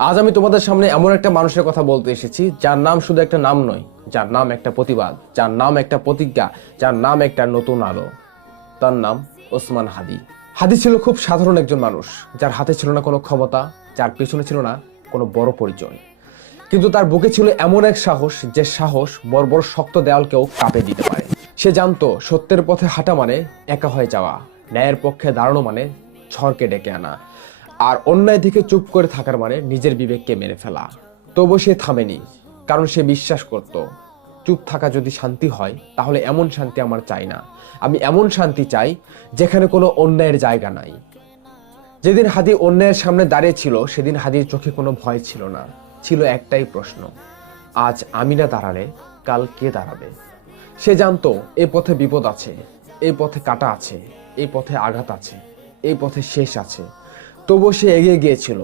আজ আমি তোমাদের সামনে এমন একটা মানুষের কথা বলতে এসেছি যার নাম শুধু একটা নাম নয়, যার নাম একটা প্রতিবাদ, যার নাম একটা প্রতিজ্ঞা, যার নাম একটা নতুন আলো। তার নাম ওসমান হাদি। হাদি ছিল খুব সাধারণ একজন মানুষ, যার হাতে ছিল না কোনো ক্ষমতা, যার পেছনে ছিল না কোনো বড় পরিচয়, কিন্তু তার বুকে ছিল এমন এক সাহস, যে সাহস বড় বড় শক্ত দেওয়ালকেও কাঁপে দিতে পারে। সে জানতো সত্যের পথে হাঁটা মানে একা হয়ে যাওয়া, ন্যায়ের পক্ষে দাঁড়ানো মানে ঝড়কে ডেকে আনা, আর অন্যায় থেকে চুপ করে থাকার মানে নিজের বিবেককে মেরে ফেলা। তবু সে থামেনি, কারণ সে বিশ্বাস করত চুপ থাকা যদি শান্তি হয়, তাহলে এমন শান্তি আমার চাই না। আমি এমন শান্তি চাই যেখানে কোনো অন্যায়ের জায়গা নাই। যেদিন হাদি অন্যায়ের সামনে দাঁড়িয়ে ছিল, সেদিন হাদির চোখে কোনো ভয় ছিল না, ছিল একটাই প্রশ্ন: আজ আমি না দাঁড়ালে কাল কে দাঁড়াবে? সে জানতো এই পথে বিপদ আছে, এই পথে কাটা আছে, এই পথে আঘাত আছে, এই পথে শেষ আছে। তবুও সে এগিয়ে গিয়েছিল,